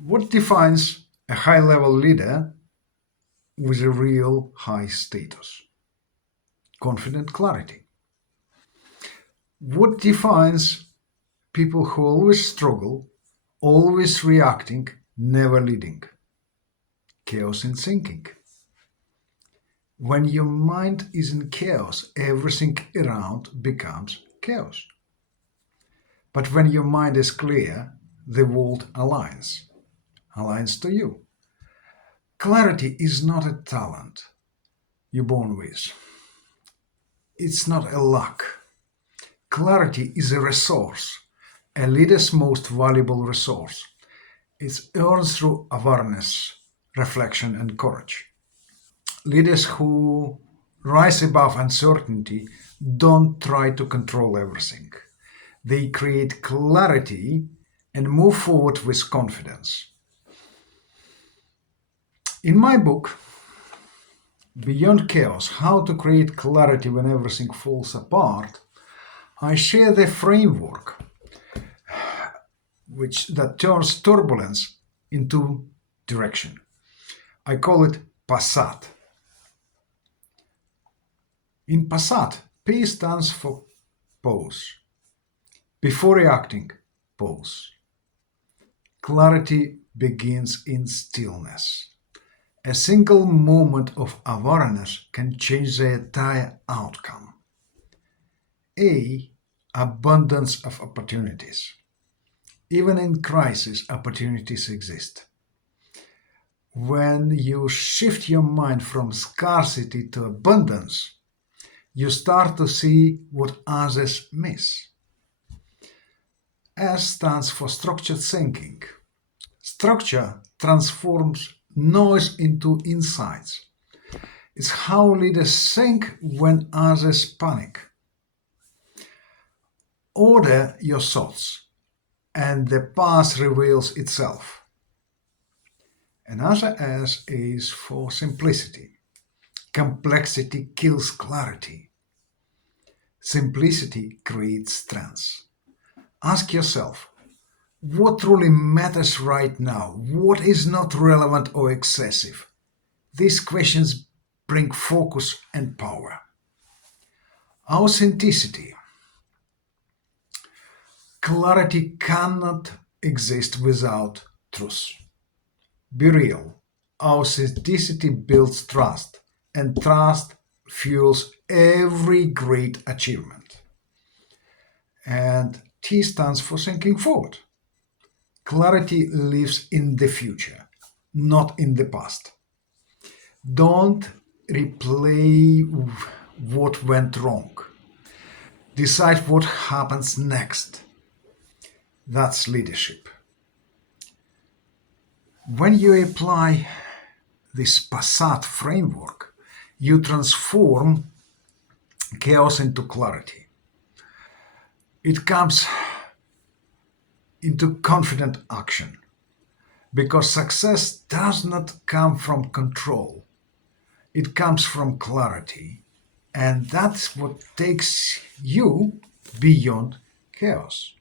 What defines a high-level leader with a real high status? Confident clarity. What defines people who always struggle, always reacting, never leading? Chaos in thinking. When your mind is in chaos, everything around becomes chaos. But when your mind is clear, the world aligns to you. Clarity is not a talent you're born with. It's not a luck. Clarity is a resource, a leader's most valuable resource. It's earned through awareness, reflection, and courage. Leaders who rise above uncertainty don't try to control everything. They create clarity and move forward with confidence. In my book, Beyond Chaos: How to Create Clarity When Everything Falls Apart, I share the framework that turns turbulence into direction. I call it PASSAT. In PASSAT, P stands for pause. Before reacting, pause. Clarity begins in stillness. A single moment of awareness can change the entire outcome. A. Abundance of opportunities. Even in crisis, opportunities exist. When you shift your mind from scarcity to abundance, you start to see what others miss. S stands for structured thinking. Structure transforms noise into insights. It's how leaders think when others panic. Order your thoughts, and the path reveals itself. Another S is for simplicity. Complexity kills clarity. Simplicity creates strength. Ask yourself, what truly matters right now? What is not relevant or excessive? These questions bring focus and power. Authenticity. Clarity cannot exist without truth. Be real. Authenticity builds trust, and trust fuels every great achievement. And T stands for thinking forward. Clarity lives in the future, not in the past. Don't replay what went wrong. Decide what happens next. That's leadership. When you apply this PASSAT framework, you transform chaos into clarity. It comes into confident action because success does not come from control. It comes from clarity, and that's what takes you beyond chaos.